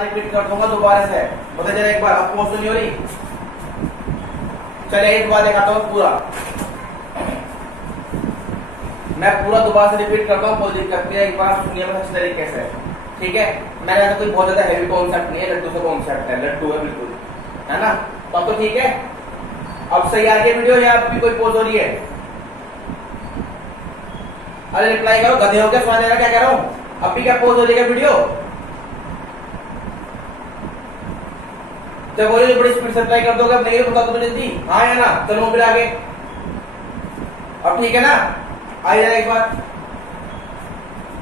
Repeat कर दूंगा दोबारा से, बता जरा एक बार, आपको पहुंच नहीं हो रही? चलिए एक बार दिखाता हूँ पूरा, मैं पूरा दोबारा से रिपीट करता हूँ, कोई दिक्कत नहीं है, एक बार सुनिए बस अच्छे तरीके से, ठीक है? मैंने कोई बहुत ज्यादा हैवी कॉन्सेप्ट नहीं है, लड्डू से कॉन्सेप्ट है, लड्डू है बिल्कुल, है ना? तो ठीक है, अब सही आ गया वीडियो या आपकी कोई पोज हो रही है? अरे रिप्लाई करो, गधे हो क्या? सुना दे रहा क्या कह रहा हूँ? अब भी क्या पोज हो जाएगा वीडियो? जब बोले बड़ी स्पीड से रिप्लाई कर दोगे, अब नहीं बता दो जल्दी, हाँ या ना? चलो फिर आगे, अब ठीक है ना? आइए एक बार,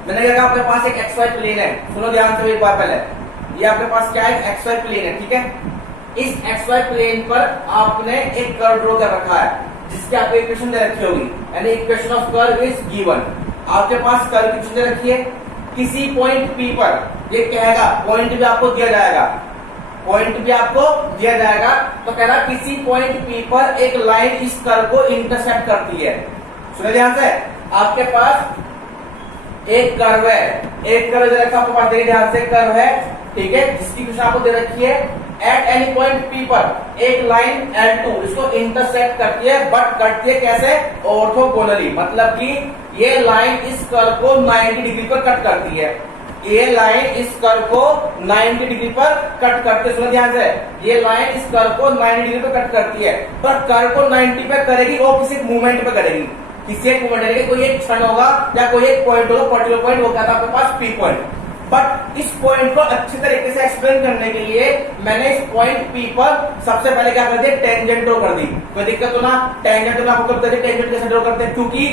मैंने कहा आपके पास एक एक्स वाई प्लेन है, सुनो ध्यान से एक बार पहले, ये आपके पास क्या है? एक्स वाई प्लेन है, ठीक है? इस एक्स वाई प्लेन पर आपने एक कर्व ड्रॉ कर रखा है, जिसकी आपको इक्वेशन दे रखी होगी, यानी equation of curve is given. आपके पास कर्व की इक्वेशन दे रखी है, किसी पॉइंट पी पर ये कहेगा, पॉइंट भी आपको दिया जाएगा, पॉइंट भी आपको दिया जाएगा, तो कह रहा किसी पॉइंट पी पर एक लाइन इस कर्व को इंटरसेप्ट करती है। सुनिए ध्यान से, आपके पास एक कर्व है, एक कर्व दे रखा आपके पास, देखिए ध्यान से, कर्व है, ठीक है, जिसकी इक्वेशन आपको दे रखी है, एट एनी पॉइंट पी पर एक लाइन L2 इसको इंटरसेक्ट करती है, बट करती है कैसे? ऑर्थोगोनली, मतलब कि ये लाइन इस कर्व को 90 डिग्री पर कट करती है, ये लाइन इस कर्व को 90 डिग्री पर कट करते हैं। सुनो ध्यान से, ये लाइन इस कर्व को 90 डिग्री पर कट करती है, पर कर्व को 90 पे करेगी और किसी मूवमेंट पे करेगी, किसी एक मूवमेंट करेगी, कोई एक क्षण होगा या कोई एक पॉइंट होगा, पर्टिकुलर पॉइंट, वो क्या था आपके पास? P point. बट इस पॉइंट को अच्छे तरीके से एक्सप्लेन करने के लिए मैंने इस पॉइंट पी पर सबसे पहले क्या कर दिया? टेंजेंट ड्रॉ कर दी। कोई दिक्कत हो ना? टेंजेंट में आपको कब टेंजेंट कैसे ड्रॉ करते हैं? क्योंकि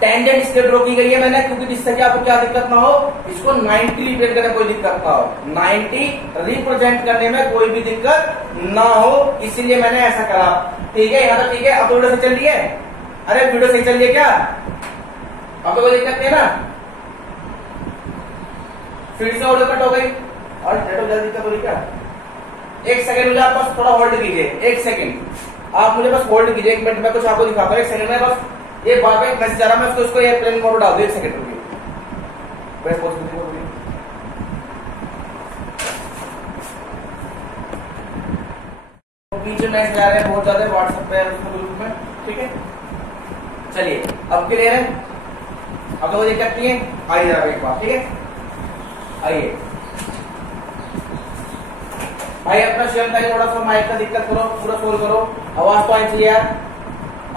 टेंजेंट इसलिए ड्रॉ की गई है मैंने, क्योंकि जिससे कि आपको क्या दिक्कत ना हो, इसको 90 रिप्रेजेंट करने में कोई दिक्कत ना हो, 90 रिप्रेजेंट करने में कोई भी दिक्कत ना हो, इसीलिए मैंने ऐसा करा, ठीक है? यहाँ तो ठीक है, अब तो वीडियो सही चल रही है? अरे वीडियो सही चल रही है क्या? अब तो कोई दिक्कत नहीं है ना? फिर से ऑडियो कट हो गई और नेटवर्क ज्यादा दिक्कत हो रही क्या? एक सेकंड मुझे आप बस थोड़ा होल्ड कीजिए, एक सेकंड आप मुझे बस होल्ड कीजिए, एक मिनट में कुछ आपको दिखाता हूँ, एक सेकंड में बस, ये बार बार मैसेज आ रहा है, मैं उसको एयरप्लेन मोड डाल दूं, एक सेकंड रुकिए, बीच में मैसेज आ रहे हैं बहुत ज्यादा व्हाट्सएप पे ग्रुप में, ठीक है? चलिए अब क्लियर है, अब तो कोई दिक्कत नहीं है, आइए जरा एक बार, ठीक है? आइए भाई, अपना शेयर टाइम थोड़ा सा माइक का दिक्कत करो, पूरा सोल्व करो, आवाज तो आई चाहिए यार,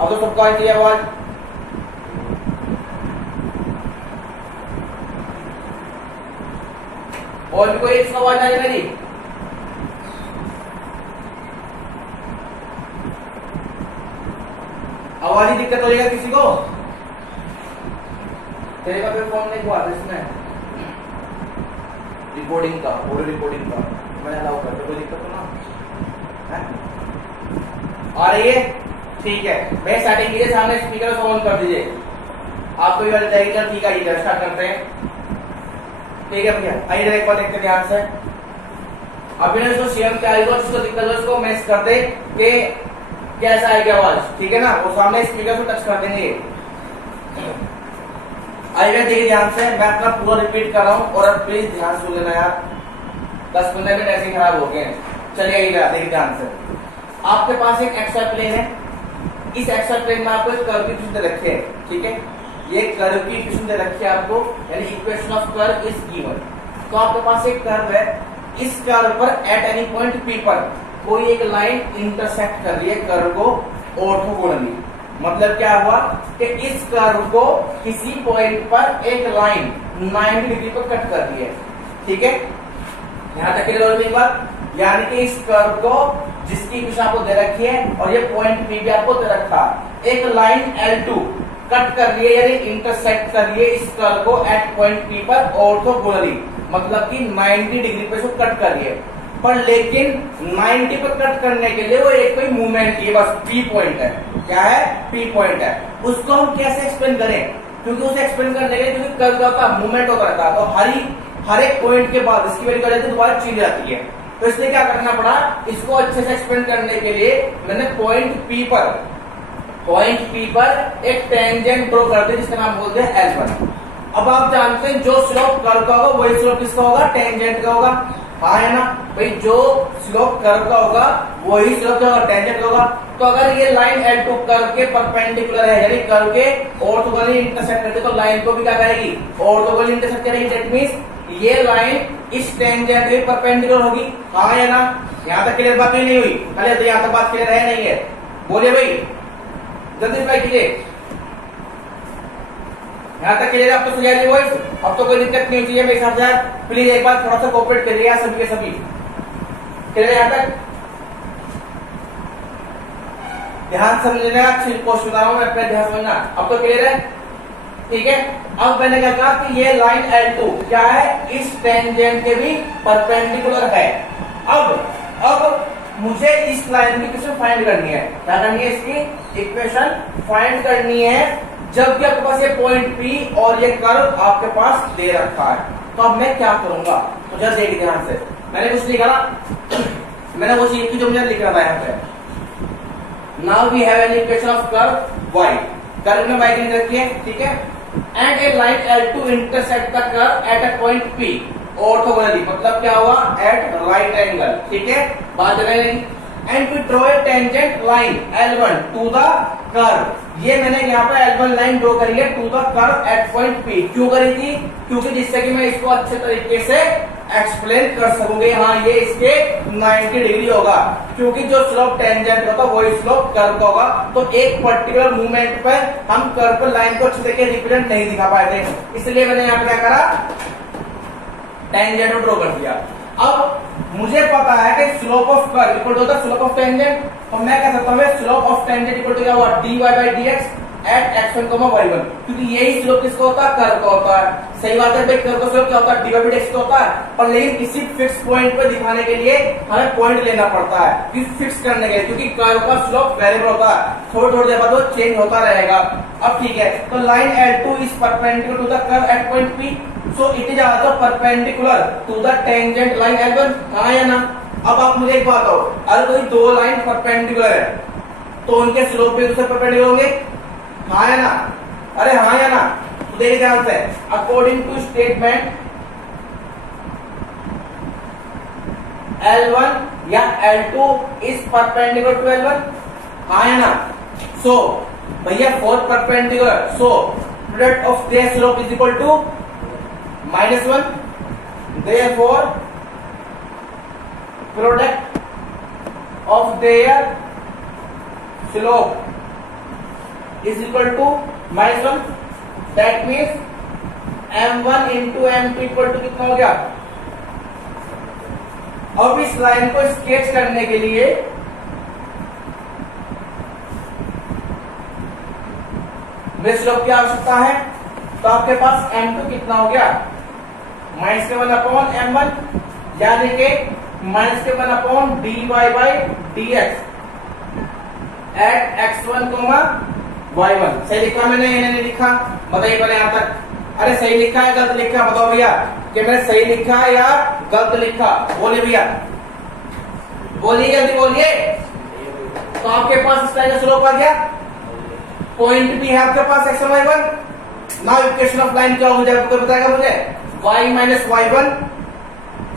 अब तो सबको आई चाहिए आवाज। और भी कोई एक आवाज आ जाए मेरी? आवाज ही दिक्कत हो जाएगा किसी को? तेरे का कोई फोन नहीं हुआ इसमें रिकॉर्डिंग का, ऑडियो रिकॉर्डिंग का मैंने अलाउ कर दिया, कोई दिक्कत तो ना है? आ रही है? ठीक है, मैं सेटिंग कीजिए, सामने स्पीकर को ऑन कर दीजिए, आपको भी वाली जाएगी। चल ठीक है, आइए स्टार्ट करते हैं, ठीक है भैया? आइए एक बार देखते ध्यान से, अभी ने इसको शेयर किया आएगा, जिसको दिक्कत है उसको मैसेज कर दे कि कैसा आएगा आवाज, ठीक है ना? वो सामने स्पीकर को टच कर देंगे। आइए देखिए ध्यान से, मैं अपना पूरा रिपीट कर रहा हूँ और अब प्लीज ध्यान सुन लेना यार, 10-15 मिनट ऐसे खराब हो गए। चलिए आइए देखिए ध्यान से, आपके पास एक एक्स वाई प्लेन है, इस एक्स वाई प्लेन में आपको एक कर्व की इक्वेशन दे रखी है, ठीक है? ये कर्व की इक्वेशन दे रखी है आपको, यानी equation of curve is given. तो आपके पास एक कर्व है, इस कर्व पर एट एनी पॉइंट पी पर कोई एक लाइन इंटरसेक्ट कर रही है कर्व को ऑर्थोगोनली, मतलब क्या हुआ कि इस कर्व को किसी पॉइंट पर एक लाइन 90 डिग्री पर कट कर रही है, ठीक है? यहां तक की बात, यानी कि इस कर्व को जिसकी इक्वेशन आपको दे रखी है और ये पॉइंट पी भी आपको दे रखा, एक लाइन L2 कट कर रही है, यानी इंटरसेक्ट कर रही है इस कर्व को एट पॉइंट पी पर ऑर्थोगोनली, मतलब कि 90 डिग्री पे इसको कट कर रही है। पर लेकिन 90 पर कट करने के लिए वो एक कोई मूवमेंट की बस पी पॉइंट है, क्या है? पी पॉइंट है। उसको हम कैसे एक्सप्लेन करें? क्योंकि उसे एक्सप्लेन करने के लिए क्योंकि कर्व क्या होता है? मूवमेंट होता रहता है, तो हर एक पॉइंट के बाद इसकी वैल्यू क्या दोबारा चेंज आती है, तो इसलिए क्या करना पड़ा, इसको अच्छे से एक्सप्लेन करने के लिए मैंने पॉइंट पी पर एक टेंजेंट ड्रॉ कर दी, जिसका नाम बोलते हैं L1। अब आप जानते हैं जो स्लोप कर्व का होगा वही स्लोप किसका होगा? टेंजेंट का होगा। हाँ है ना भाई, जो स्लोप कर्व का होगा वही स्लोप का टेंजेंट होगा। तो अगर ये लाइन L2 कर्व के परपेंडिकुलर है, यानी कर्व के ऑर्थोगोनली इंटरसेक्ट करते, तो लाइन को भी क्या करेगी, ऑर्थोगोनली इंटरसेक्ट करेगी। दैट मींस ये लाइन इस टेंजेंट के परपेंडिकुलर होगी। हाँ या ना, यहाँ तक क्लियर बात नहीं हुई? पहले तो यहाँ तक बात क्लियर है नहीं है? बोलिए भाई, जल्दी रिप्लाई कीजिए। यहाँ तक क्लियर है? अब तो सुझाव दी वॉइस, अब तो कोई दिक्कत नहीं चाहिए मेरे हिसाब से। प्लीज एक बार थोड़ा सा कोऑपरेट करिए सभी के सभी। क्लियर है यहाँ तक? ध्यान समझना, अच्छी क्वेश्चन बता रहा हूं मैं, अपने ध्यान समझना। अब तो क्लियर है? ठीक है। अब मैंने क्या कहा कि ये लाइन L2 क्या है, इस टेंजेंट के भी परपेंडिकुलर है। अब मुझे इस लाइन की इक्वेशन फाइंड करनी है। क्या करनी है? इसकी इक्वेशन फाइंड करनी है। जब भी आपके पास ये पॉइंट P और ये कर्व आपके पास दे रखा है, तो अब मैं क्या करूंगा? तो जरा देखिए ध्यान से, मैंने कुछ लिखा ना, मैंने वो चीज की जो मुझे लिखना था यहाँ पे। Now we have an equation of curve y, curve में y की लिख रखी है, ठीक है। And a line L2 intersect the curve at a point P orthogonally, मतलब क्या हुआ, एट राइट एंगल, ठीक है, बात नहीं। And we draw a tangent line L1 to the curve, ये मैंने यहाँ पे L1 लाइन ड्रॉ करी है to the curve at point P। क्यों करी थी? क्योंकि जिससे कि मैं इसको अच्छे तरीके से एक्सप्लेन कर सकूंगी। हाँ, ये इसके 90 डिग्री होगा, क्योंकि जो स्लोप टेंजेंट होता वही स्लोप कर्व का होगा। तो एक पर्टिकुलर मूवमेंट पर हम कर्व पर लाइन को अच्छे तरीके रिप्रेजेंट नहीं दिखा पाए थे, इसलिए मैंने यहाँ पे क्या करा, टेंजेंट को ड्रॉ कर दिया। अब मुझे पता है कि slope of curve equal to होता है स्लोप ऑफ टेंजेंट, तो मैं कह सकता हूँ slope of tangent equal to क्या हुआ, dy by dx at x1, y1, क्योंकि यही स्लोप किसका होता है, कर्व का होता है। सही बात है भाई, कर्व का स्लोप क्या होता है, dy बाई dx का होता है। पर लेकिन किसी फिक्स पॉइंट पर दिखाने के लिए हमें पॉइंट लेना पड़ता है कि फिक्स करने के लिए, क्योंकि कर्व का स्लोप वेरिएबल होता है, थोड़ी देर बाद वो चेंज होता रहेगा। अब ठीक है, तो line L2 is perpendicular to the curve at point P, so it is also perpendicular to the tangent line L1। हाँ या ना? अब आप मुझे एक बात बताओ, अगर कोई दो लाइन परपेंडिकुलर है तो उनके स्लोप भी दूसरे परपेंडिकुलर होंगे? हाँ या ना? अरे हाँ या ना? तो देखिए ध्यान से, अकॉर्डिंग टू स्टेटमेंट L1 या L2 is perpendicular to L1। हाँ या ना? सो भैया for perpendicular, so product of their slope is equal to -1, therefore product of their slope is equal to -1। that means m1 into m2 equal to कितना हो गया? अब इस line को स्केच करने के लिए मेरे स्लोप की आवश्यकता है, तो आपके पास m2 कितना हो गया, -1/m1, यानी कि -1/dy by dx at x1, y1। सही लिखा मैंने, ये नहीं लिखा? बताइए पहले यहां तक। अरे सही लिखा है गलत लिखा, बताओ भैया कि मैंने सही लिखा है या गलत लिखा? बोलिए भैया, बोलिए जल्दी बोलिए। तो आपके पास इस लाइन का स्लोप आ गया, पॉइंट भी है आपके पास x1, y1। Now equation of line क्या हो जाएगा, कोई बताएगा मुझे? y minus y1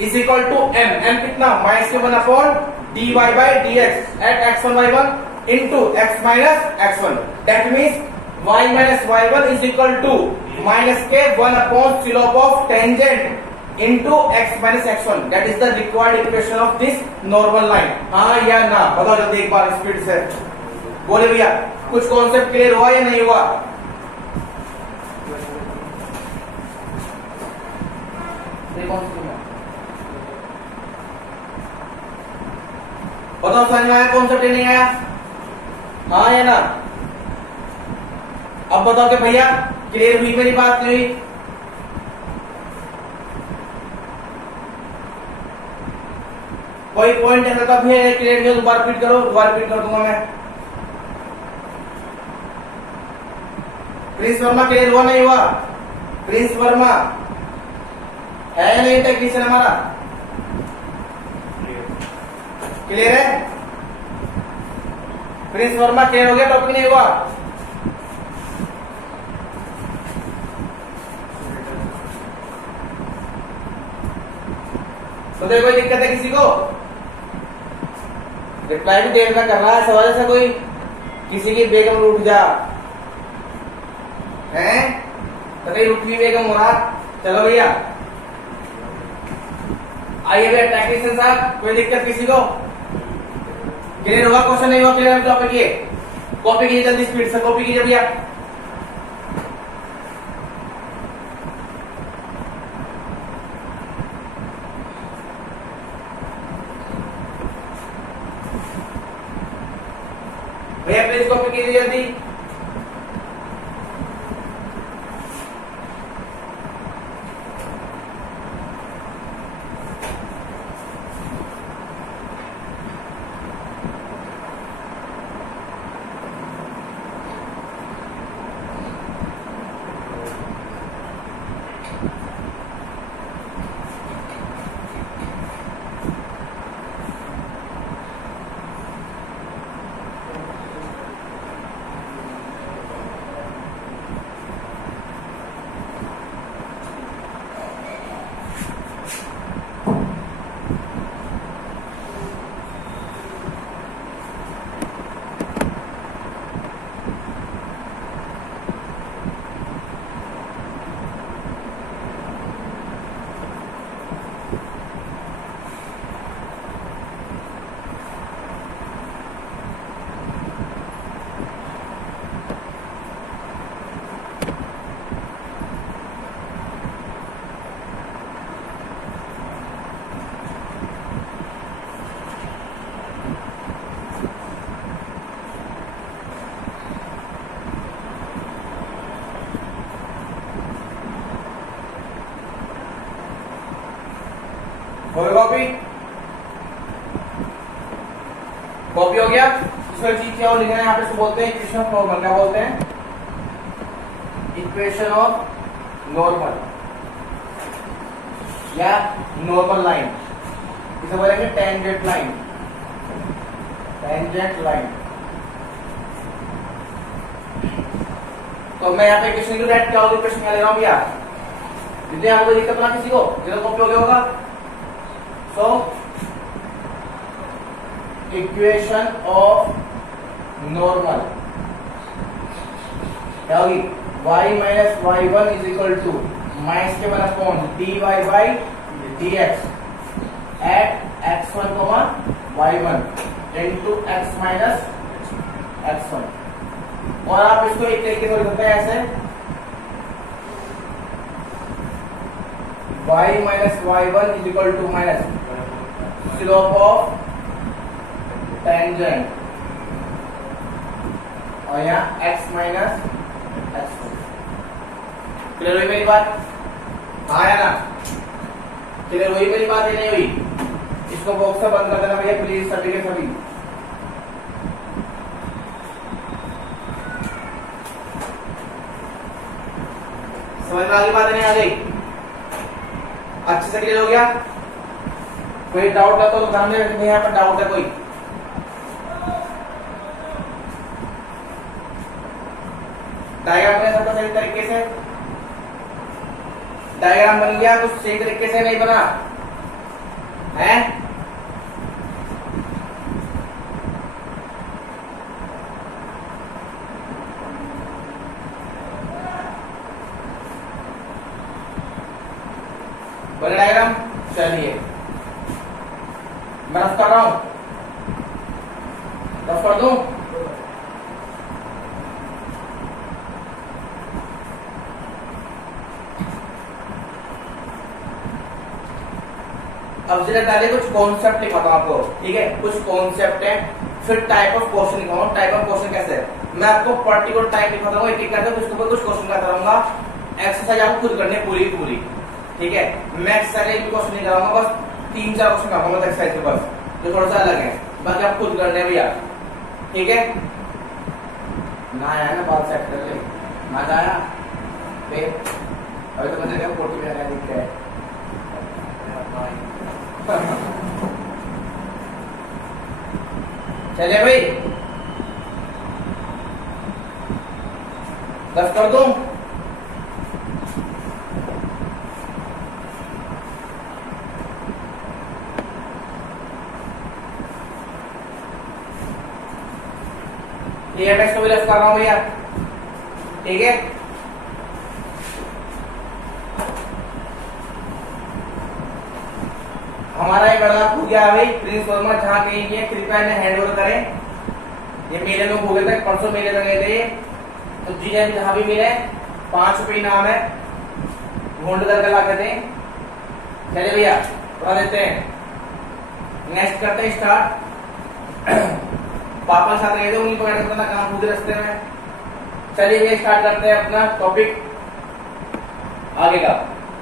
is equal to m कितना, -1/dy by dx at x1, y1 into x minus x1। That means y minus y1 is equal to -k1 upon slope of tangent into x minus x1। That is the required equation of this normal line। हाँ या ना? बताओ जल्दी एक बार speed से बोले भैया, कुछ कॉन्सेप्ट क्लियर हुआ या नहीं हुआ? बताओ समझ में आया कॉन्सेप्ट नहीं आया? हाँ या ना? अब बताओ कि भैया क्लियर हुई मेरी बात नहीं हुई? कोई पॉइंट ऐसा तब है क्लियर नहीं, दोबारा रिपीट करो, दोबारा रिपीट कर दूंगा मैं। प्रिंस वर्मा क्लियर हुआ नहीं हुआ? प्रिंस वर्मा है नहीं टेक्नीशियन हमारा? क्लियर है? प्रिंस वर्मा क्लियर हो गया? टॉपिक नहीं हुआ? तो देखो कोई दिक्कत है किसी को? रिप्लाई भी देर में कर रहा है सवाल से कोई, किसी की बेगम उठ जा हैं, तो कहीं उठ भी बेगम हो रहा। चलो भैया आइए भैया टेक्नीशियन साहब, कोई दिक्कत किसी को? क्लियर होगा? क्वेश्चन नहीं हुआ क्लियर? टॉपिक ये कॉपी कीजिए, जल्दी स्पीड से कॉपी कीजिए भैया। भैया प्लीज कॉपी कीजिए जल्दी। कॉपी कॉपी हो गया। इसमें चीज क्या लिखना है यहाँ पे? बोलते हैं इक्वेशन ऑफ नॉर्मल। क्या बोलते हैं? इक्वेशन ऑफ नॉर्मल या नॉर्मल लाइन, इसे बोलेंगे टेंजेंट लाइन। Tangent line. तो मैं यहाँ पे इक्वेशन की राइट क्या होगी? इक्वेशन क्या ले रहा हूँ भैया? जितने आपको दिक्कत ना किसी को, जितना कॉपी हो गया होगा। So, इक्वेशन ऑफ नॉर्मल क्या होगी? y minus y one is equal to minus के माइनस कौन dy by dx at x1 comma y1 into x minus x1। और आप इसको एक तरीके से लिख सकते हैं ऐसे y minus y1 is equal to minus slope of tangent और यहाँ x माइनस x1। क्लियर हुई मेरी बात? हाँ या ना? क्लियर हुई मेरी बात या नहीं हुई? इसको बॉक्स से बंद कर देना भैया प्लीज, सभी के सभी। समझ में आ गई बात नहीं आ गई? अच्छे से क्लियर हो गया? कोई डाउट ना तो ध्यान में रखिए, यहाँ पर डाउट है कोई? डायग्राम बना सबका सही तरीके से? डायग्राम बन गया तो सही तरीके से नहीं बना है? बना डायग्राम? चलिए मैं रफ कर रहा हूं, रफ कर दूं? अब जरा पहले कुछ कॉन्सेप्ट लिखाता हूं आपको, ठीक है? कुछ कॉन्सेप्ट है, फिर टाइप ऑफ क्वेश्चन लिखाऊंगा। टाइप ऑफ क्वेश्चन कैसे है? मैं आपको पर्टिकुलर टाइप लिखाता हूँ, एक एक करके कुछ कुछ क्वेश्चन करता रहूंगा। एक्सरसाइज आपको खुद करनी है पूरी पूरी, ठीक है? मैं एक्सरसाइज एक क्वेश्चन नहीं कराऊंगा, बस 3-4 क्वेश्चन कराऊंगा एक्सरसाइज के, बस जो थोड़ा सा अलग है, बाकी आप खुद करने भैया, ठीक है? ना आया ना बात सेट कर ले, ना आया अभी तो मैंने क्या फोटो में आया दिख रहा है। चलिए भाई दस कर दूं? AMX को भी रफ कर रहा हूं भैया, ठीक है। हमारा ये बड़ा हो गया भाई प्रिंस वर्मा, जहां कहीं ये कृपया इन्हें हैंड ओवर करें। ये मेले में हो गए थे, परसों मेले में गए थे, तो जी जहां भी मिले 5 रुपये इनाम है, घोंड करके ला के दें। चलिए भैया पढ़ा देते हैं, नेक्स्ट करते हैं स्टार्ट। पापा साथ गए थे, उन्हीं पकड़ करना काम खुद रास्ते में। चलिए भैया स्टार्ट करते हैं अपना टॉपिक आगे का।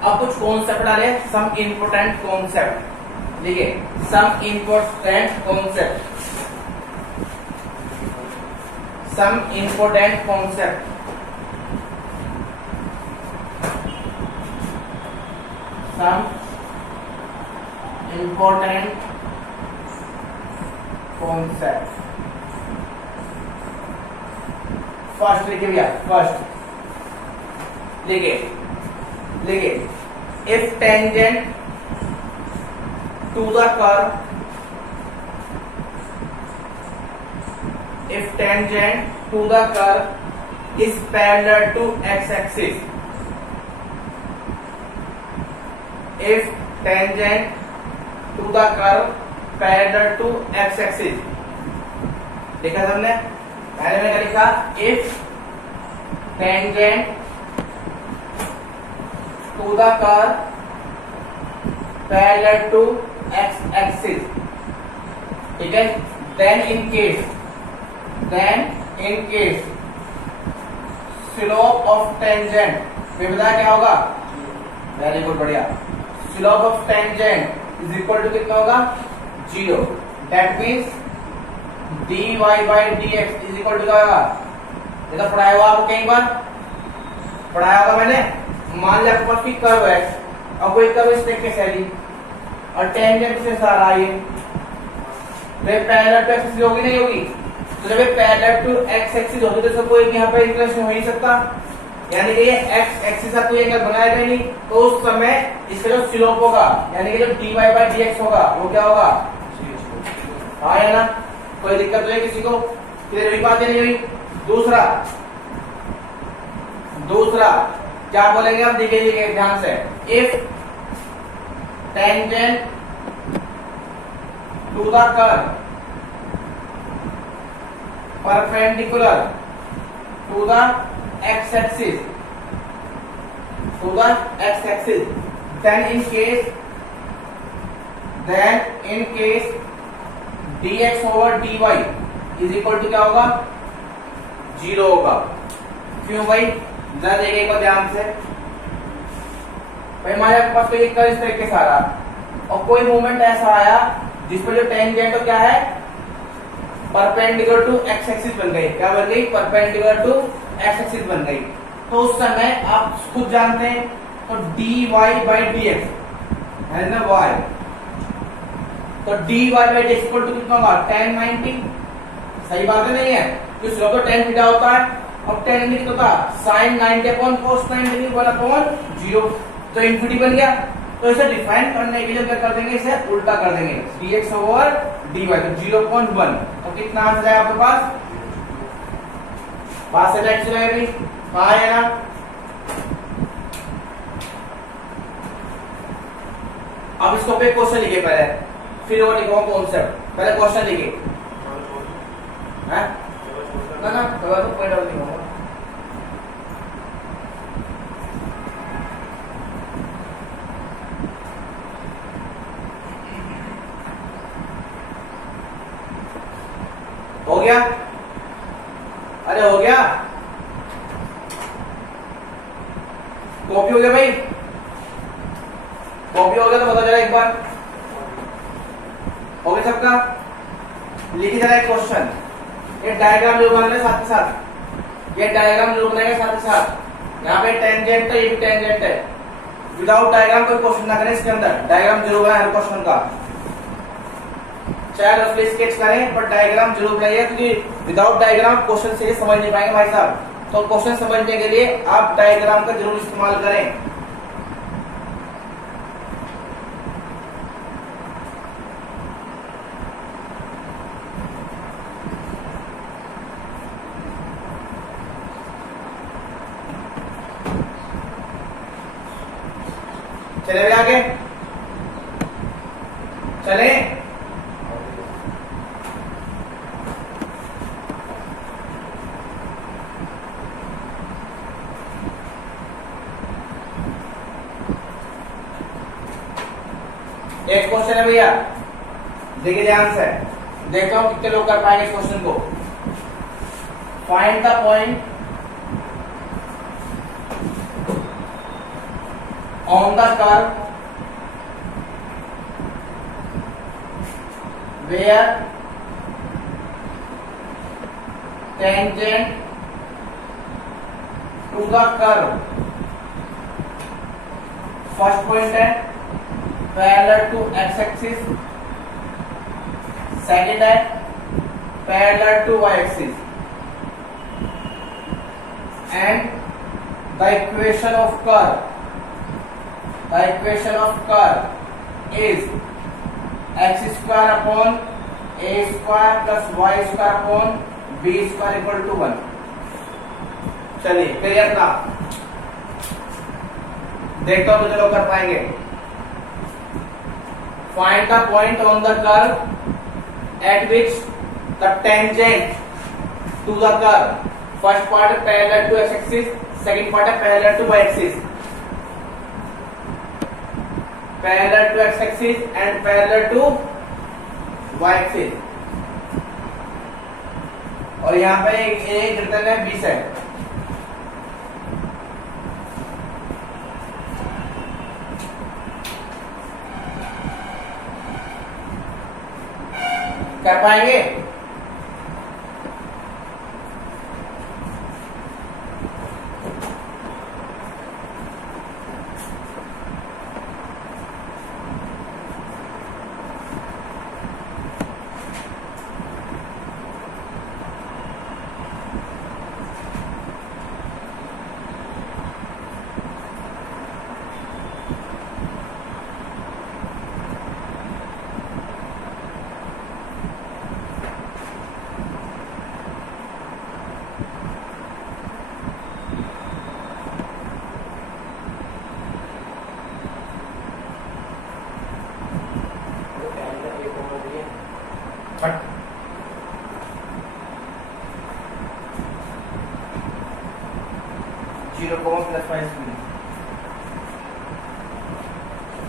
अब कुछ कॉन्सेप्ट डाले, सम इम्पोर्टेंट कॉन्सेप्ट, देखिए some important concept, some important concept, some important concept. First लिखिए भैया, फर्स्ट लिखिए if tangent to the curve, if tangent to the curve is parallel to x-axis, if tangent to the curve parallel to x-axis, देखा सबने? पहले में क्या लिखा? if tangent to the curve parallel to x-axis, ठीक है। then in case slope of tangent, फिर बताया क्या होगा? वेरी गुड, बढ़िया। Slope of tangent is equal to कितना होगा? 0। That means dy by dx is equal to क्या होगा? ये तो पढ़ाया हुआ आपको, कई बार पढ़ाया होगा मैंने। मान लिया आपके पास कोई कर्व है, अब कोई कर्व इस तरीके से है और टेंजेंट से सारा ये पैरेलल टू एक्सिस होगी, नहीं होगी? तो जब ये पैरेलल टू एक्स एक्सिस होगी तो इसका कोई यहाँ पे इंटरेस्ट हो ही नहीं सकता, यानी कि ये एक्स एक्सिस का कोई एंगल बनाएगा ही नहीं। तो उस समय इसका जो स्लोप होगा, यानी कि जो dy बाई dx होगा, वो क्या होगा? हाँ है ना? कोई दिक्कत नहीं किसी को? क्लियर हुई बात? नहीं हुई? दूसरा क्या बोलेंगे आप? देखिए ध्यान से, if tangent to the curve perpendicular to the x-axis, then in case dx over dy is equal to क्या होगा? 0 होगा। क्यों भाई? जरा देखिए एक बार ध्यान से भाई, हमारे पास तो एक कर्व इस तरीके से आ रहा और कोई मोमेंट ऐसा आया जिसमें जो टेंजेंट क्या है? परपेंडिकुलर टू एक्स एक्सिस बन गई। क्या बन गई? परपेंडिकुलर टू एक्स एक्सिस बन गई। तो उस समय आप खुद जानते हैं, तो dy बाई dx है ना y, तो dy by dx equal to कितना होगा? tan 90। सही बात है, नहीं है? तो स्लोप तो tan थीटा होता है, और tan कितना होता है? sin 90 अपॉन cos 90 1 अपॉन 0, तो इन्फिनिटी बन गया। तो इसे डिफाइन करने के लिए क्या कर देंगे? इसे उल्टा कर देंगे, dx ओवर dy, तो 0.1। तो कितना आंसर है आपके पास? पास से नेक्स्ट है भाई, हाँ है ना? अब इसको पे क्वेश्चन लिखे पहले, फिर वो लिखो कॉन्सेप्ट। पहले क्वेश्चन लिखे, ना तो पॉइंट आउट लिखूंगा। हो गया? अरे हो गया? कॉपी हो गया भाई? कॉपी हो गया तो बता जरा एक बार, हो गया सबका? लिखिए जरा एक क्वेश्चन, ये डायग्राम जो बनाना है साथ ही साथ, ये डायग्राम जो बनाएंगे साथ ही साथ। यहाँ पे टेंजेंट है, ये भी टेंजेंट है। विदाउट डायग्राम कोई क्वेश्चन ना करें इसके अंदर, डायग्राम जरूर बनाए हर क्वेश्चन का। चाहे रफली स्केच करें पर डायग्राम जरूर बनाइए, क्योंकि विदाउट डायग्राम क्वेश्चन से समझ नहीं पाएंगे भाई साहब। तो क्वेश्चन समझने के लिए आप डायग्राम का जरूर इस्तेमाल करें। चले भैया आगे चले। एक क्वेश्चन है भैया, देखिए ध्यान से, देखता हूं कितने लोग कर पाएंगे इस क्वेश्चन को। Find the point on the curve where tangent to the curve, first point है parallel to x axis, second है parallel to y axis, and the equation of curve is x square upon a square plus y square upon b square equal to 1। चलिए clear था, देखता हूं कितने लोग कर पाएंगे। Find the point on the curve at which the tangent to the curve, first part है parallel to x axis, second part है parallel to y axis, parallel to x axis and parallel to y axis, और यहाँ पे एक वृत्तखंड है 20 है। कर पाएंगे?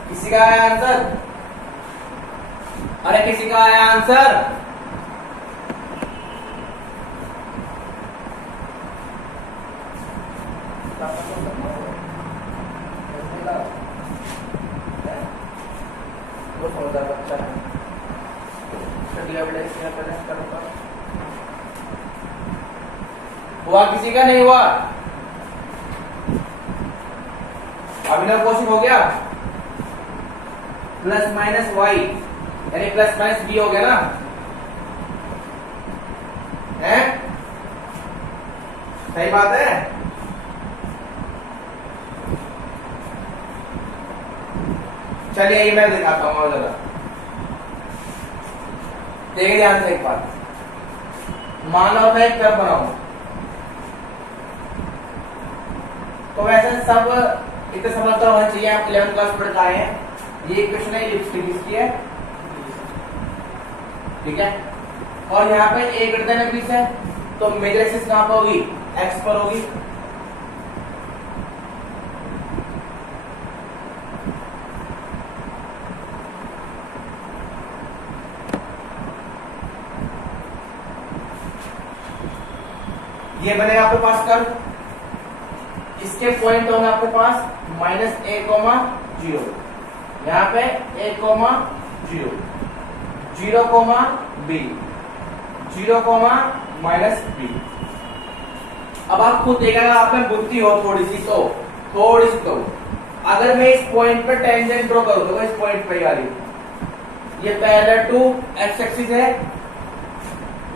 किसी का आया आंसर? अरे किसी का आया आंसर? हुआ किसी का? नहीं हुआ? अभिनव क्वेश्चन हो गया? प्लस माइनस वाई यानी प्लस माइनस बी हो गया ना? है सही बात है। चलिए ये मैं दिखाता हूं और ज्यादा देखिए ध्यान से एक बात। मानो मैं एक कर्व बनाऊं तो वैसे सब इतने समझदार होना चाहिए, आप 11th क्लास पढ़ के आए हैं। ये क्वेश्चन है लिपस्टिक की है, ठीक है, और यहाँ पे एक ग्रेटर देन 20 है तो मेजर एक्सिस कहां पर होगी? एक्स पर होगी। ये बनेगा आपके पास कर्व, इसके पॉइंट होंगे आपके पास -a,0, यहाँ पे a,0, 0,b, 0,-b। अब आप खुद देखा आप में बुद्धि हो थोड़ी सी तो अगर मैं इस पॉइंट पे टेंजेंट ड्रॉ करूं तो इस पॉइंट पे ये पैरेलल टू एक्स एक्सिस है,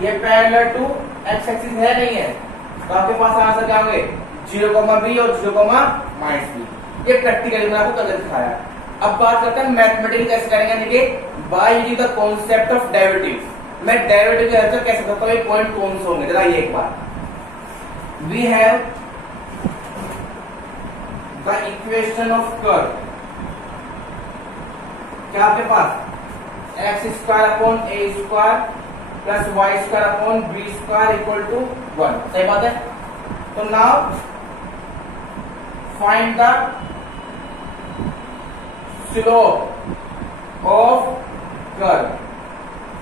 ये पैरेलल टू एक्स एक्सिस है नहीं है, तो आपके पास आंसर क्या होंगे? 0,b और 0,-b। ये प्रैक्टिकली मैंने आपको करके दिखाया। अब बात करते हैं मैथमेटिकल कैसे करेंगे, यानी कि by using the concept of derivatives. मैं डेरिवेटिव का आंसर कैसे करता हूं? ये पॉइंट कौन से होंगे जरा ये एक बार। We have the equation of curve क्या आपके पास x square upon a square plus y square upon b square equal to 1। सही बात है। तो now find the slope of curve.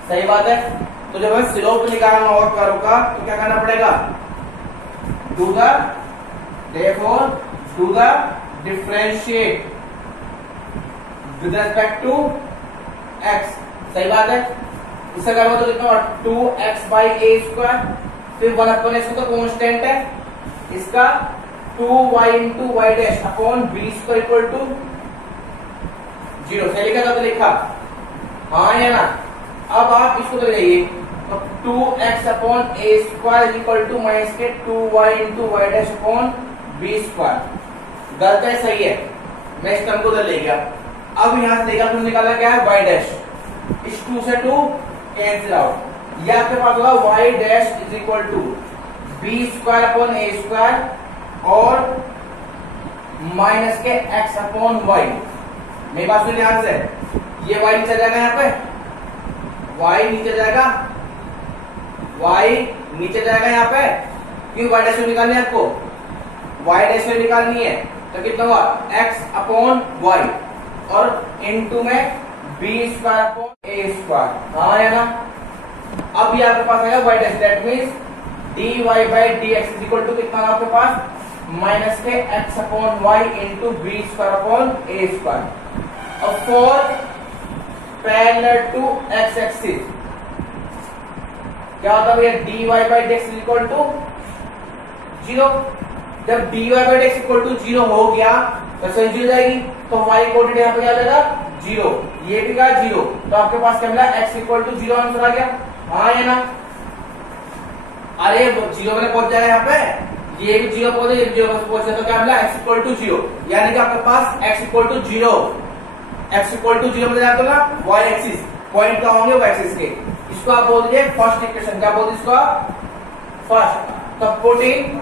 सही बात है। तो जब हमें स्लोप निकालना होगा कर्व का तो क्या करना पड़ेगा, do the differentiate with respect to x. सही बात है। इसका क्या होगा तो कितना 2x बाई ए स्क्वायर, फिर 1 अपॉन एक्स तो कांस्टेंट है, इसका 2y into y dash upon b square equal to 0। सही लिखा था तो लिखा, हाँ या ना। अब आप इसको ले जाइए तो 2x upon a square equal to minus के 2y into y dash upon b square. गलत है सही है, मैं इस टर्म को उधर ले गया। अब यहां से देखा तुम निकाला क्या है वाई डैश, इस 2 से 2 कैंसिल आउट, ये आपके पास होगा y dash is equal to b square upon a square और माइनस के एक्स अपॉन वाई। मेरी बात सुनिए ध्यान से, ये वाई नीचे जाएगा, यहाँ पे वाई नीचे जाएगा, वाई नीचे जाएगा यहाँ पे, क्यों वाई डैश निकालनी है आपको, वाई डैश निकालनी है। तो कितना हुआ एक्स अपॉन वाई और इनटू में b square upon a square, हाँ या ना। अब ये आपके पास आएगा y dash, that means d y by d x is equal to कितना आपके पास माइनस के x upon y into b square upon a square. अब for parallel to x axis क्या होता है, d y by d x is equal to 0। जब d y by d x equal to 0 हो गया तो सही 0 जाएगी, तो वाई कोऑर्डिनेट यहाँ पे क्या जाएगा 0, ये भी क्या 0, तो आपके पास क्या मिला एक्स इक्वल टू 0 आंसर आ गया, हाँ या ना। अरे 0 में पहुंच जाएगा यहाँ पे, ये भी 0 पहुंचे, ये भी 0 पहुंचे, तो क्या मिला एक्स इक्वल टू 0, यानी कि आपके पास x equal to 0, x equal to 0 मिल जाता ना वाई एक्सिस, पॉइंट कहाँ होंगे वो एक्सिस के। इसको आप बोल दीजिए फर्स्ट इक्वेशन, क्या बोल इसको फर्स्ट। तो पुट इन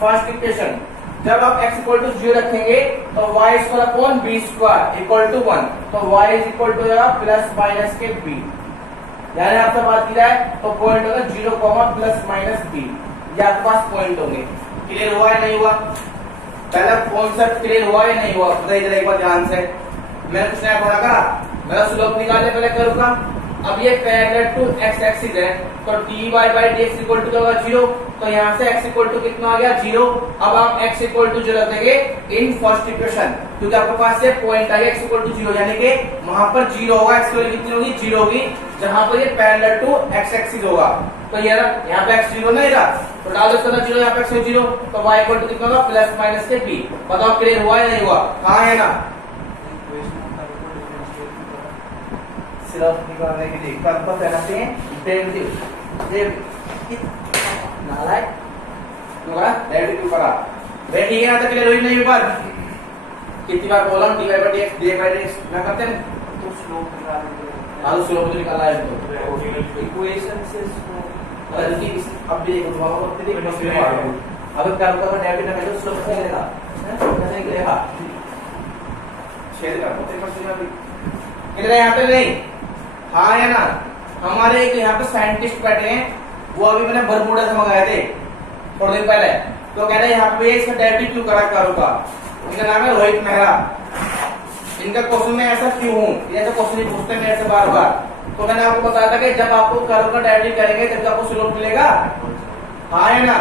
फर्स्ट इक्वेशन, जब आप x इक्वल टू 0 रखेंगे तो y square upon b square equal to 1, तो y इज इक्वल टू जाएगा प्लस माइनस के b, यानी आपसे बात की जाए तो पॉइंट होगा 0 कॉमा प्लस माइनस b, ये आपके पास पॉइंट होंगे। क्लियर हुआ या नहीं हुआ, पहला कॉन्सेप्ट क्लियर हुआ या नहीं हुआ, बताइए जरा एक बार ध्यान से। मैंने कुछ नया पढ़ा करा, मेरा स्लोप निकालने पहले कर्व का। अब ये पैरेलल टू एक्स एक्सिस है तो d y by d x equal to होगा 0, तो यहाँ से x इक्वल टू कितना आ गया 0। अब आप x इक्वल टू 0 रखेंगे इन फर्स्ट इक्वेशन, क्योंकि आपके पास से पॉइंट आ गया x इक्वल टू 0, यानी कि वहां पर 0 होगा, x की वैल्यू कितनी होगी 0 होगी, जहां पर ये पैरेलल टू x एक्सिस होगा। तो ये यहाँ पे x 0 नहीं रहा, तो डाल दो 0, यहाँ पे x 0, तो y इक्वल टू कितना होगा प्लस माइनस के b। बताओ क्लियर हुआ या नहीं हुआ, हाँ है ना। सिर्फ निकालने के लिए कर्व पर लगाते हैं डेरिवेटिव, नालायक होगा डेरिवेटिव करा। वे ठीक है ना, तो क्लियर हुई नहीं ऊपर, कितनी बार बोला हूं d y by d x, d y by d x ना करते हैं तो स्लोप निकालना, हां स्लोप तो निकालना है, तो इक्वेशन से स्लोप। अगर अब भी देखो तुम्हारा को कितनी इक्वेशन है, अगर कर्व का डेरिवेटिव ना करो स्लोप कैसे निकलेगा, कैसे निकलेगा, छेद का होते क्वेश्चन में किधर है यहाँ पे नहीं, हाँ या ना। हमारे एक यहाँ पे साइंटिस्ट बैठे हैं, वो अभी मैंने बरमूडा से मंगाए थे थोड़े दिन पहले, तो कह रहे हैं यहाँ पे इसका डेरिवेटिव क्यों करा करो का, इनका नाम है रोहित मेहरा। इनका क्वेश्चन में ऐसा क्यों हूँ, ये तो क्वेश्चन ही पूछते हैं मेरे से बार बार। तो मैंने आपको बताया था कि जब आपको कर्व का डेरिवेटिव करेंगे तब आपको स्लोप मिलेगा, हाँ या ना,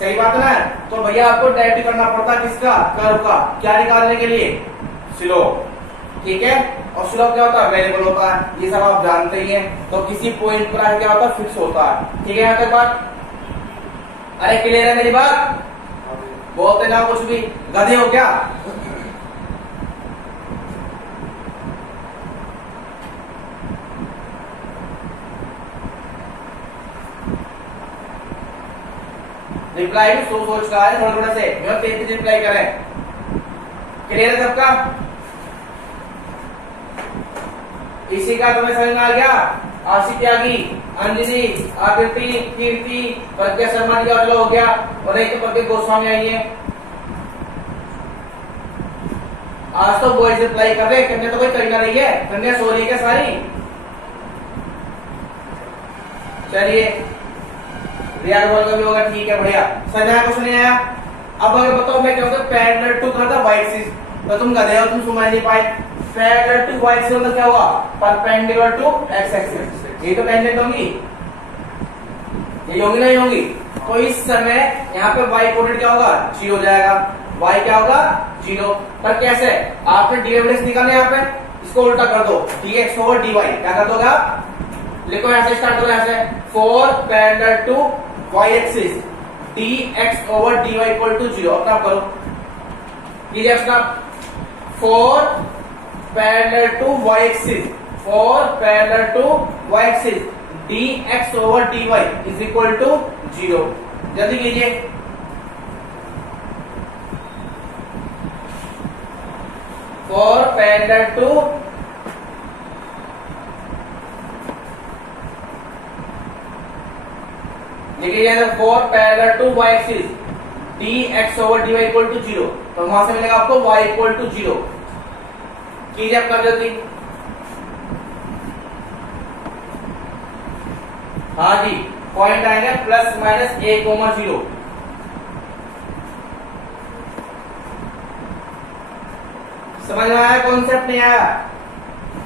सही बात है ना। तो भैया आपको डेरिवेटिव करना पड़ता है किसका, कर्व का, क्या निकालने के लिए, स्लोप, ठीक है। और स्लोप क्या होता है, वेरिएबल होता है, ये सब आप जानते ही हैं। तो किसी पॉइंट पर क्या होता है, फिक्स होता है, ठीक है। यहाँ तक बात, अरे क्लियर है मेरी बात, बोलते ना कुछ भी, गधे हो क्या। रिप्लाई भी सोच रहा है थोड़ा थोड़ा से, तेज रिप्लाई करें, क्लियर है सबका। इसी का तुम्हें समझ में आ गया, आशी त्यागी, अंजलि, आकृति, कीर्ति, प्रज्ञा शर्मा जी का हो गया, और नहीं तो प्रज्ञा गोस्वामी आई है। आज तो बॉयज रिप्लाई कर रहे, करने तो कोई कही ना रही है, करने सो रही है क्या सारी? चलिए रियल वर्ड का भी होगा, ठीक है बढ़िया। समझ आया क्वेश्चन नहीं आया? अब अगर बताओ मैं क्या पैरेलल टू था वाई एक्सिस, तो तुम गधे हो, तुम समझ नहीं पाए। पैरेलल टू वाई एक्सिस मतलब क्या हुआ? Perpendicular to x axis. ये तो टेंजेंट होगी, ये होगी नहीं होगी? तो इस समय यहाँ पे वाई कोऑर्डिनेट क्या होगा? 0 हो जाएगा। वाई क्या होगा? 0। पर कैसे? आपने डेरिवेटिव निकालना है यहाँ पे, इसको उल्टा कर दो, dx ओवर dy। क्या कर दोगे आप? लिखो ऐसे, स्टार्ट करो ऐसे, 4 parallel to y axis dx over dy equal to 0। अपना करो, कीजिए अपना। 4 parallel to y axis, 4 parallel to y axis dx over dy is equal to 0। जल्दी कीजिए। फोर पैरेलल टू लिखिए 4 parallel to y axis dx over dy equal to 0। तो वहां से मिलेगा आपको y इक्वल टू 0। कीजिए आप कर जल्दी। हाँ जी, पॉइंट आएंगे प्लस माइनस a,0। समझ में आया? कॉन्सेप्ट नहीं आया?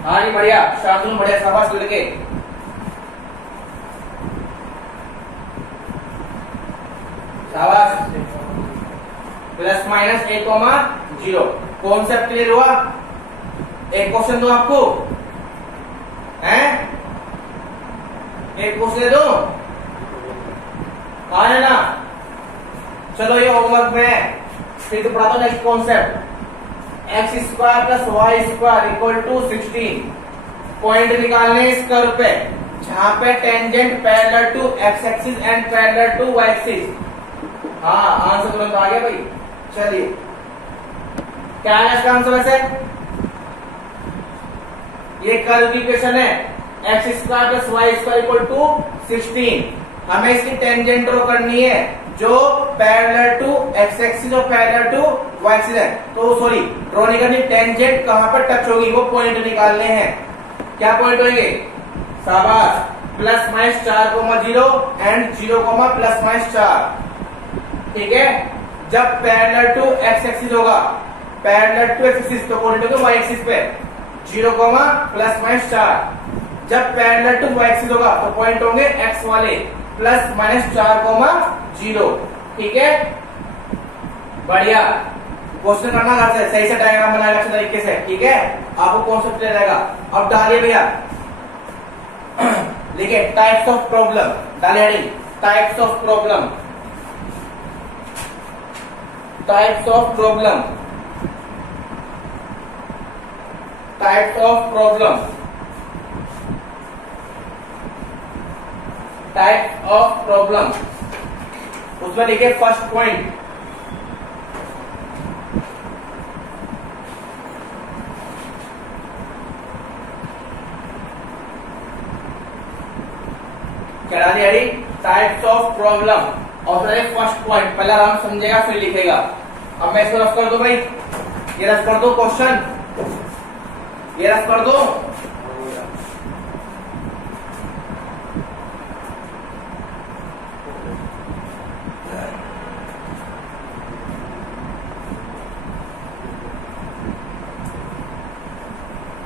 हाँ जी बढ़िया, शांतनु बढ़िया, शाबाश लड़के। शाबाश। Plus minus a,0। Concept clear हुआ? एक क्वेश्चन दो आपको, हैं? एक क्वेश्चन दे दो, हाँ है ना? चलो ये होमवर्क में फिर तो पढ़ा दो। Next concept, x square plus y square equal to 16। Point निकालने इस कर्व पे जहां पे tangent parallel to x axis and parallel to y axis. हाँ आंसर तुरंत आ गया भाई। चलिए क्या है इसका आंसर? वैसे ये कर्व की इक्वेशन है, x square plus y square equal to 16। हमें इसकी टेंजेंट ड्रॉ करनी है जो पैरेलल टू एक्स एक्सिस और पैरेलल टू वाई एक्सिस है। तो सॉरी, ड्रॉ नहीं करनी, टेंजेंट कहां पर टच होगी वो पॉइंट निकालने हैं। क्या पॉइंट होंगे? शाबाश, plus minus 4,0 and 0, plus minus 4। ठीक है, जब पैरेलल टू एक्स एक्सिस होगा, पैरेलल टू एक्स एक्सिस तो पॉइंट होगा वाई एक्सिस पे 0, प्लस माइनस 4। जब पैरेलल टू वाई एक्सिस होगा तो पॉइंट होंगे एक्स वाले प्लस माइनस 4,0। ठीक है बढ़िया। क्वेश्चन करना घर से, सही से डायग्राम बनाएगा अच्छे तरीके से। ठीक है, आपको कॉन्सेप्ट क्लियर रहेगा। अब डालिए भैया, लिखिए टाइप्स ऑफ प्रॉब्लम। डालिए types of problem, types of problem, types of problem, types of problem. उसमें लिखिए फर्स्ट पॉइंट, क्या डालिए? Types of problem. और फर्स्ट पॉइंट पहला राम समझेगा फिर लिखेगा। अब मैं इसको रफ कर दो भाई, ये रफ कर दो क्वेश्चन, ये रफ कर दो।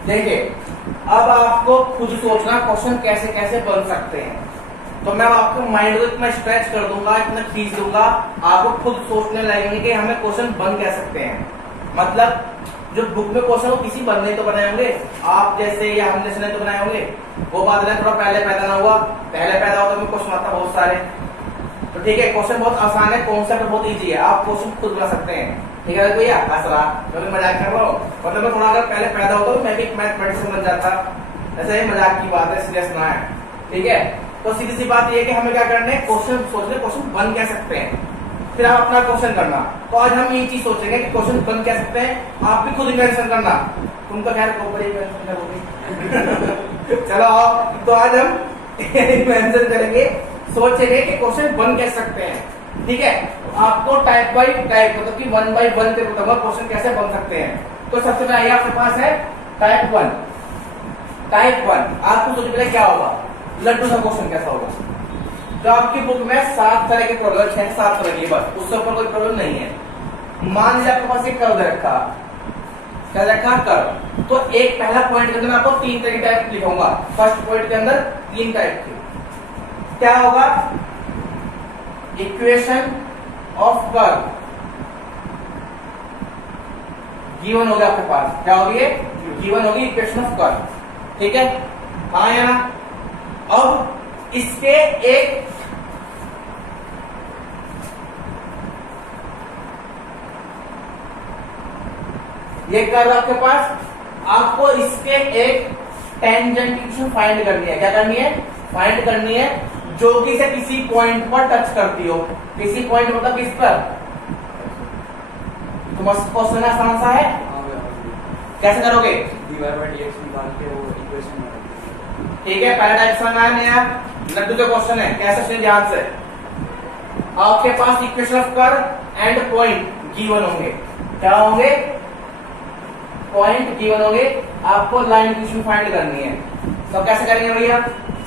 देखिए अब आपको खुद सोचना क्वेश्चन कैसे कैसे बन सकते हैं। तो मैं आपको माइंड को इतना स्ट्रेच कर दूंगा, इतना खींच दूंगा, आपको खुद सोचने लगेंगे कि हमें क्वेश्चन बन क्या सकते हैं। मतलब जो बुक में क्वेश्चन वो किसी बंदे तो बनाए होंगे, आप जैसे या हम जैसे नहीं तो बनाए होंगे। वो बात है, थोड़ा पहले पैदा ना हुआ, पहले पैदा हुआ तो क्वेश्चन आता बहुत सारे। तो ठीक है, क्वेश्चन बहुत आसान है, कॉन्सेप्ट बहुत ईजी है, आप क्वेश्चन खुद बना सकते हैं। ठीक है भैया, हंस रहा, मैं भी मजाक कर रहा हूँ। मतलब मैं थोड़ा अगर पहले पैदा होता तो मैं भी मैथमेटिक्स बन जाता। ऐसा ही मजाक की बात है, सीरियस ना है। ठीक है, तो सीधी सी बात ये है कि हमें क्या करना है, क्वेश्चन सोचने, क्वेश्चन बन क्या सकते हैं, फिर आप अपना क्वेश्चन करना। तो आज हम ये चीज सोचेंगे कि क्वेश्चन बन क्या सकते हैं, आप भी खुद इन्वेंशन करना। तुमको खैर कोई इन्वेंशन होगी। चलो आओ, तो आज हम इन्वेंशन करेंगे, सोचेंगे कि क्वेश्चन बन क्या सकते हैं। ठीक है, आपको टाइप बाई टाइप मतलब कि 1 बाई 1 पे बताऊंगा क्वेश्चन कैसे बन सकते हैं। तो सबसे पहले आपके पास है टाइप 1। टाइप 1 आपको सोचने पहले क्या होगा, लड्डू का क्वेश्चन कैसा होगा। तो आपकी बुक में 7 तरह के प्रॉब्लम है, 7 तरह की, बस उससे ऊपर कोई प्रॉब्लम नहीं है। मान लीजिए आपके पास एक कर्व रखा, क्या रखा कर्व, तो एक पहला पॉइंट के अंदर मैं आपको 3 तरह की टाइप लिखूंगा। फर्स्ट पॉइंट के अंदर 3 टाइप की, क्या होगा, इक्वेशन ऑफ कर्व गिवन होगा आपके पास, क्या होगी, गिवन होगी इक्वेशन ऑफ कर्व, ठीक है, हाँ या ना। अब इसके एक ये कर्व आपके पास, आपको इसके एक टेंजेंट इक्वेशन फाइंड करनी है, क्या करनी है, फाइंड करनी है, जो कि इसे किसी पॉइंट पर टच करती हो। किसी पॉइंट मतलब किस पर, तो मस्त क्वेश्चन आसान सा है, कैसे करोगे, dydx निकाल के वो इक्वेशन बनाएंगे। ठीक है, पहला टाइप समझ आया नया, लड्डू के क्वेश्चन है, कैसे सुनिए ध्यान से। आपके पास equation of curve and point given होंगे, क्या होंगे, पॉइंट गिवन होंगे, आपको लाइन इक्वेशन फाइंड करनी है। तो कैसे करेंगे भैया,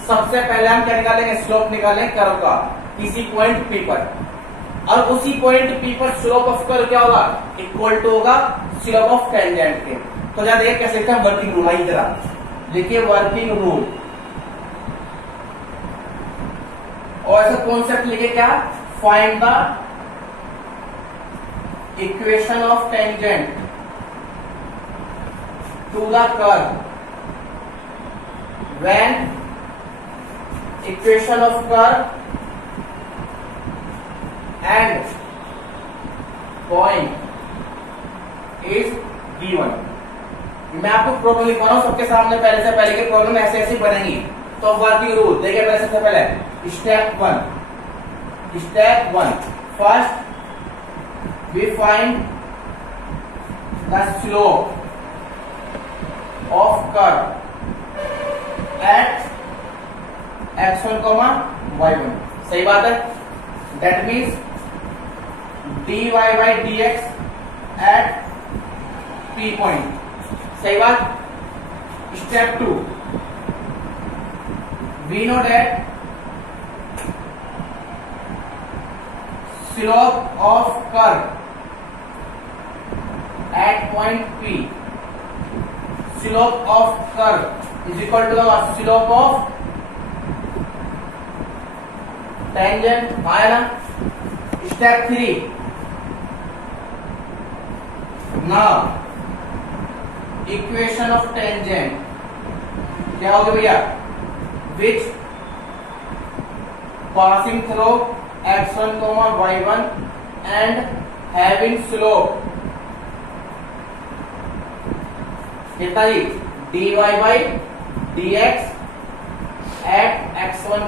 सबसे पहले हम क्या निकालेंगे, स्लोप निकालेंगे कर्व का किसी पॉइंट पी पर, और उसी पॉइंट पी पर स्लोप ऑफ कर्व क्या होगा, इक्वल टू होगा स्लोप ऑफ टेंजेंट के। तो जरा देखिए कैसे लिखते हैं, वर्किंग रूल, आई जरा लिखिए वर्किंग रूल, और ऐसा कॉन्सेप्ट लिखे क्या, find the equation of tangent to the curve when equation of curve and point is given. मैं आपको प्रॉब्लम लिख रहा हूं सबके सामने, पहले से पहले की प्रॉब्लम ऐसे ऐसी बनेगी। तो वर्किंग रूल देखिए, पहले सबसे पहले step 1 first we find the slope of curve at x1, y1, सही बात है, that means dy by dx at p point, सही बात। Step 2 we know that slope of curve at point p, slope of curve is equal to the slope of tangent, है ना। Step 3 now equation of tangent क्या होगी भैया, which passing through x1, y1 and having slope कितना ही dy by dx at x1,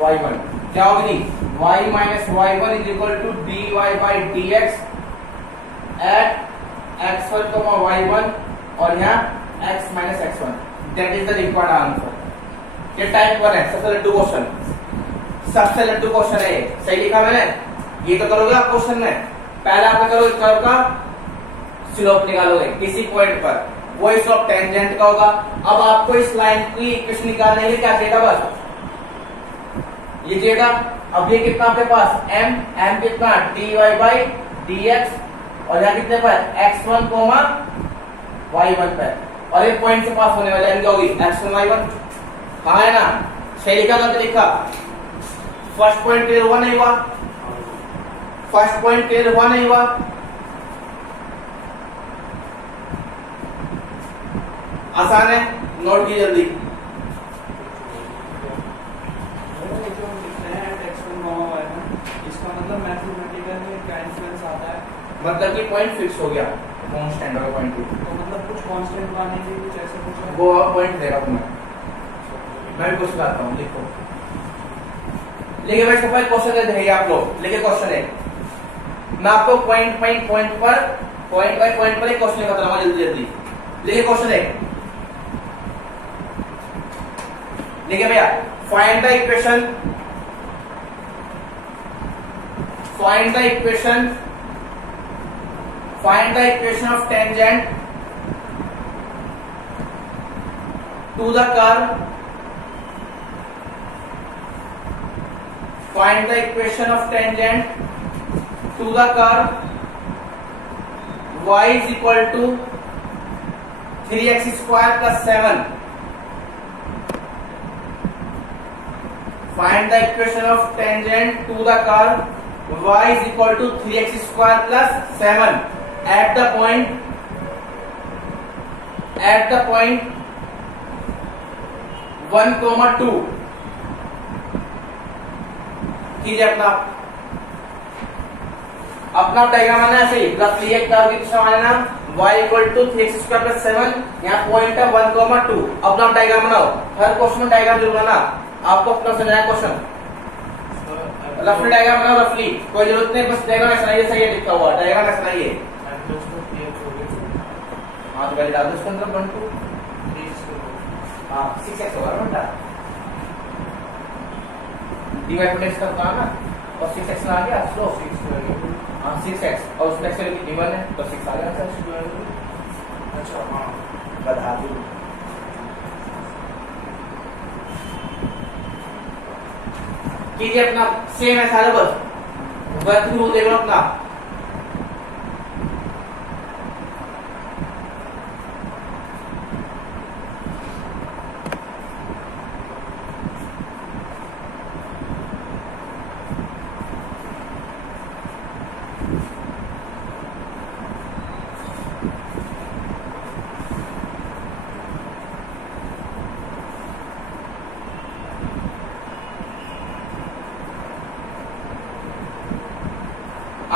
y1, क्या होगी, y minus y1 is equal to dy by dx at x1, y1 और यहाँ x minus x1, that is the required answer. ये type 1 है, सबसे Laddu question, सबसे Laddu question है, सही लिखा मैंने, ये तो करोगे आप क्वेश्चन में। पहला आप करोगे कर्व का स्लोप निकालोगे किसी पॉइंट पर, वो स्लोप टेंजेंट का होगा। अब आपको इस लाइन की इक्वेशन निकालने के लिए क्या चाहिए, बस ये चाहिए। अब ये कितना आपके पास m कितना dy by dx, और यहाँ कितने पर x1, y1 पर, और एक पॉइंट से पास होने वाले क्या होगी x1, y1, कहा है ना, सही लिखा गलत लिखा, फर्स्ट पॉइंट क्लियर हुआ नहीं हुआ, फर्स्ट पॉइंट क्लियर हुआ नहीं हुआ, आसान है, नोट कीजिए जल्दी। इसका मतलब मैथमेटिकल में क्या इन्फ्लुएंस आता है, मतलब कि पॉइंट फिक्स हो गया, कांस्टेंट होगा पॉइंट, तो मतलब कुछ कांस्टेंट मानेंगे, कुछ ऐसे कुछ है? वो पॉइंट देगा तुम्हें, मैं भी कुछ बताता हूँ, लिखो। लेकिन भाई सबसे पहले क्वेश्चन देंगे आप लोग, लेकिन क्वेश्चन है, मैं आपको पॉइंट बाय पॉइंट पर एक क्वेश्चन बताऊंगा जल्दी जल्दी। लेकिन क्वेश्चन है, देखिए भैया, find the equation of tangent to the curve, find the equation of tangent to the curve y is equal to 3x square plus 7. Find the equation of tangent to the curve y is equal to 3x square plus 7 at the point 1, 2. कीजिए अपना diagram है ना, ऐसे ही रफली एक curve की दिशा मानना y equal to 3x square plus 7, यहाँ पॉइंट है 1, 2. अपना डायग्राम बनाओ, हर क्वेश्चन में डायग्राम जरूर बनाना। आपको अपना समझना है क्वेश्चन, रफली डायग्राम बनाओ, रफली, कोई जरूरत नहीं, बस डायग्राम ऐसा नहीं है, सही है लिखा हुआ डायग्राम ऐसा नहीं है। हाँ तो पहले डाल दो उसके अंदर 1, 2, 6x होगा ना, डिवाइड बाय x करता है ना, और 6x आ गया, स्लो 6x और उसमें x की गिवन है तो 6 आ गया सर। अच्छा हाँ बता दूं कीजिए अपना सेम है सारे, बस वर्क थ्रू देख लो अपना।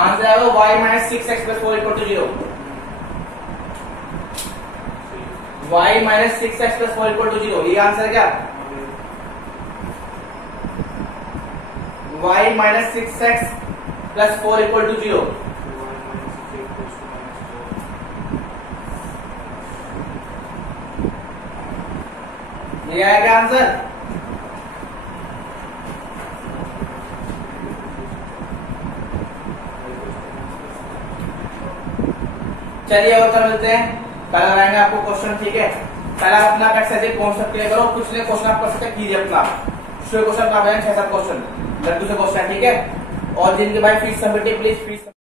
आंसर आएगा y minus 6x plus 4 equal to 0। y minus 6x plus 4 equal to 0, ये आंसर क्या? y minus 6x plus 4 equal to 0। ये आएगा आंसर। चलिए और मिलते हैं, कल आएंगे आपको क्वेश्चन, ठीक है। पहले अपना एक्सरसाइज कॉन्सेप्ट क्लियर करो, कुछ नहीं क्वेश्चन आप कर सकते कीजिए अपना क्वेश्चन का 6-7 क्वेश्चन लड्डू से क्वेश्चन, ठीक है। और जिनके भाई फीस सबमिट प्लीज फीस